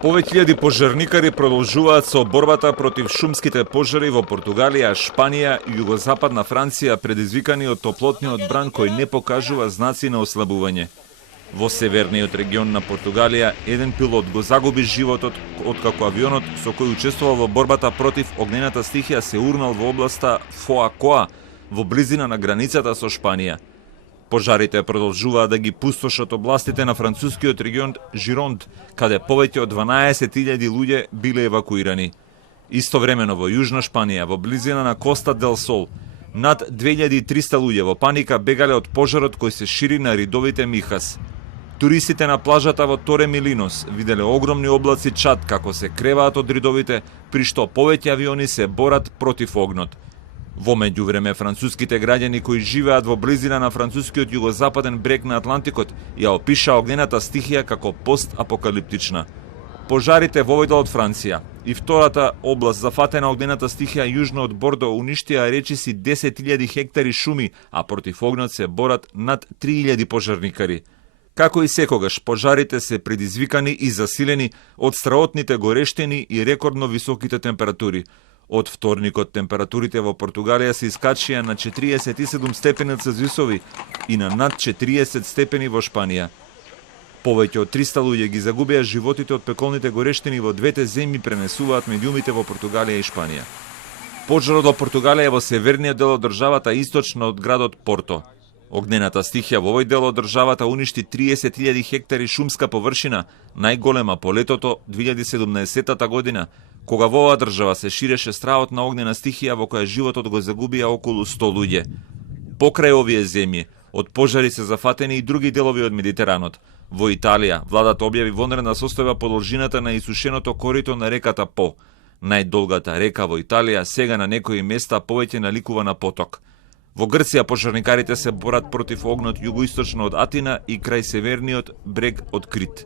Повеќе илјади пожарникари продолжуваат со борбата против шумските пожари во Португалија, Шпанија и југозападна Франција, предизвикани од топлотниот бран кој не покажува знаци на ослабување. Во северниот регион на Португалија, еден пилот го загуби животот откако авионот со кој учествувал во борбата против огнената стихија се урнал во областа Фоакоа, во близина на границата со Шпанија. Пожарите продолжуваат да ги пустошат областите на францускиот регион Жиронд, каде повеќе од 12.000 луѓе биле евакуирани. Истовремено во Јужна Шпанија, во близина на Коста дел Сол, над 2300 луѓе во паника бегале од пожарот кој се шири на ридовите Михас. Туристите на плажата во Торемилинос виделе огромни облаци чад како се креваат од ридовите, при што повеќе авиони се борат против огнот. Во меѓувреме, француските граѓани кои живеат во близина на францускиот југозападен брег на Атлантикот ја опиша огнената стихија како постапокалиптична. Пожарите во овој дел од Франција и втората област зафатена огнената стихија јужно од Бордо уништија речиси 10.000 хектари шуми, а против огнот се борат над 3.000 пожарникари. Како и секогаш, пожарите се предизвикани и засилени од страотните горештини и рекордно високите температури. Од вторникот температурите во Португалија се искачија на 47 степени Целзиусови и на над 40 степени во Шпанија. Повеќе од 300 луѓе ги загубија животите од пеколните горештини во двете земји, пренесуваат медиумите во Португалија и Шпанија. Пожарот во Португалија е во северниот дел од државата, источно од градот Порто. Огнената стихија во овој дел од државата уништи 30.000 хектари шумска површина, најголема по летото 2017 година, кога во оваа држава се ширеше страот на огнена стихија во која животот го загубија околу 100 луѓе. Покрај овие земји, од пожари се зафатени и други делови од Медитеранот. Во Италија, владата објави вонредна состојба по должината на исушеното корито на реката По. Најдолгата река во Италија сега на некои места повеќе наликува на поток. Во Грција пожарникарите се борат против огнот југоисточно од Атина и крај северниот брег од Крит.